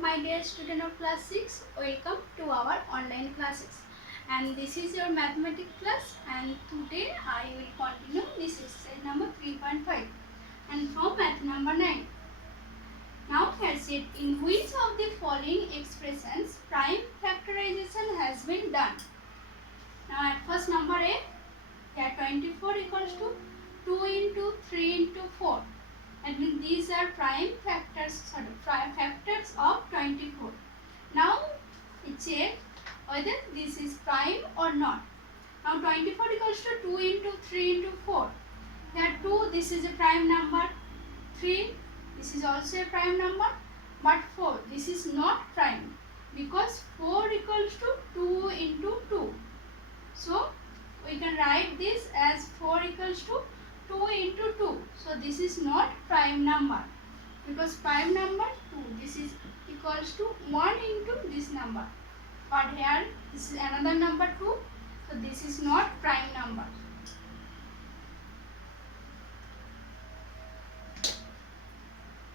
my dear student of class 6, welcome to our online classes. And this is your mathematics class, and today I will continue this exercise number 3.5 and from math number 9. Now here said, in which of the following expressions prime factorization has been done? Now at first number A, here 24 equals to 2 into 3 into 4. And these are prime factors of 24. Now we check whether this is prime or not. Now 24 equals to 2 into 3 into 4. Here 2, this is a prime number. 3, this is also a prime number. But 4, this is not prime because 4 equals to 2 into 2. So we can write this as 4 equals to 2 into 2. So this is not prime number because prime number 2, this is equals to 1 into this number. But here this is another number 2. So this is not prime number.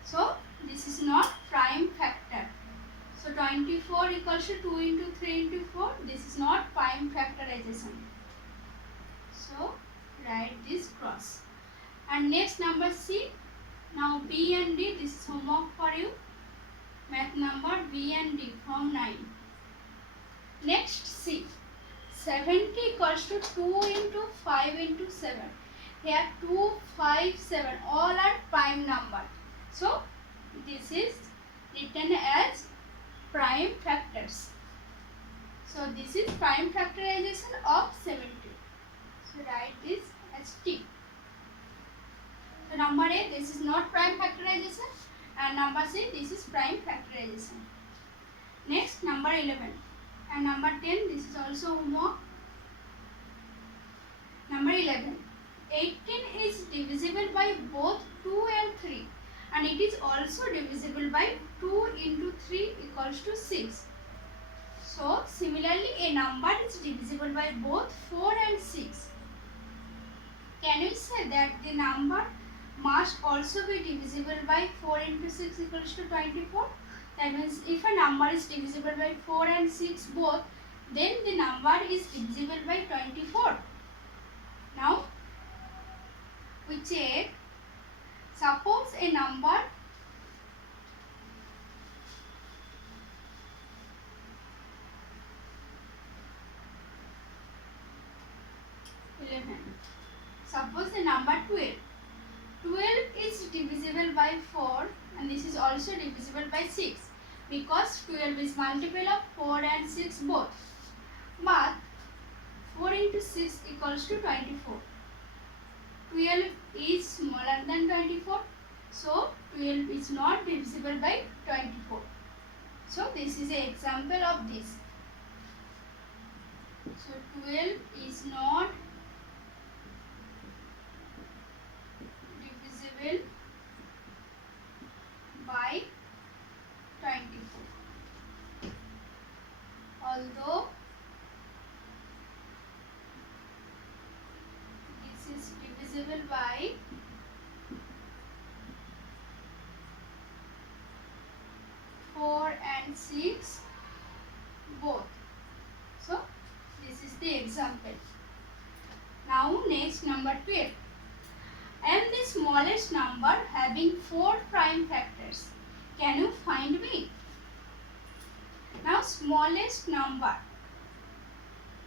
So this is not prime factor. So 24 equals to 2 into 3 into 4. This is not prime factorization. So write this cross. And next number C. Now B and D, this is homework for you. Math number B and D from 9. Next C. 70 equals to 2 into 5 into 7. Here 2, 5, 7 all are prime number. So this is written as prime factors. So this is prime factorization of 70. So write this as T. So number A, this is not prime factorization, and number C, this is prime factorization. Next, number 11 and number 10, this is also homework. Number 11, 18 is divisible by both 2 and 3, and it is also divisible by 2 into 3 equals to 6. So similarly, a number is divisible by both 4 and 6. Can we say that the number must also be divisible by 4 into 6 equals to 24? That means if a number is divisible by 4 and 6 both, then the number is divisible by 24. Now we check. Suppose a number Suppose the number 12. 12 is divisible by 4 and this is also divisible by 6 because 12 is multiple of 4 and 6 both. But 4 into 6 equals to 24. 12 is smaller than 24. So 12 is not divisible by 24. So this is an example of this. So 12 is not divisible by 24. Although this is divisible by 4 and 6 both. So this is the example. Now next number 12. And the smallest number having 4 prime factors. Can you find me? Now smallest number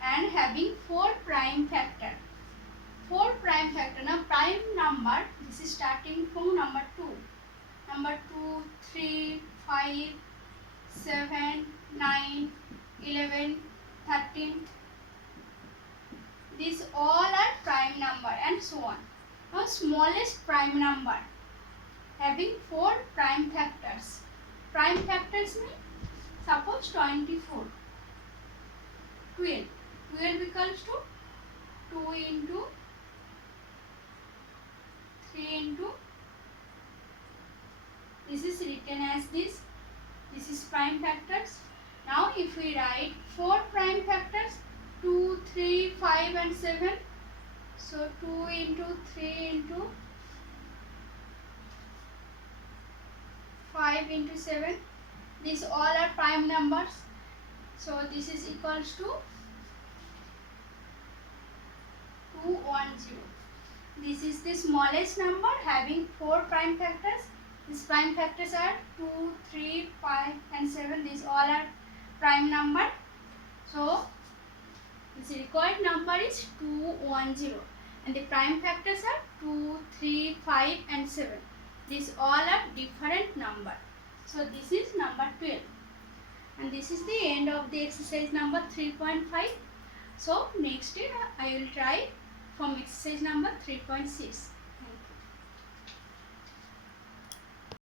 and having 4 prime factor. 4 prime factor. Now prime number, this is starting from number 2. Number 2, 3, 5, 7, 9, 11, 13. These all are prime number and so on. Now smallest prime number having 4 prime factors. Prime factors mean suppose 24. 12. 12 equals to 2 into 3 into. This is written as this. This is prime factors. Now if we write 4 prime factors, 2, 3, 5 and 7. So 2 into 3 into 5 into 7. These all are prime numbers. So this is equals to 210. This is the smallest number having 4 prime factors. These prime factors are 2, 3, 5 and 7. These all are prime number. So this required number is 210 and the prime factors are 2, 3, 5 and 7. These all are different number. So this is number 12. And this is the end of the exercise number 3.5. So next I will try from exercise number 3.6.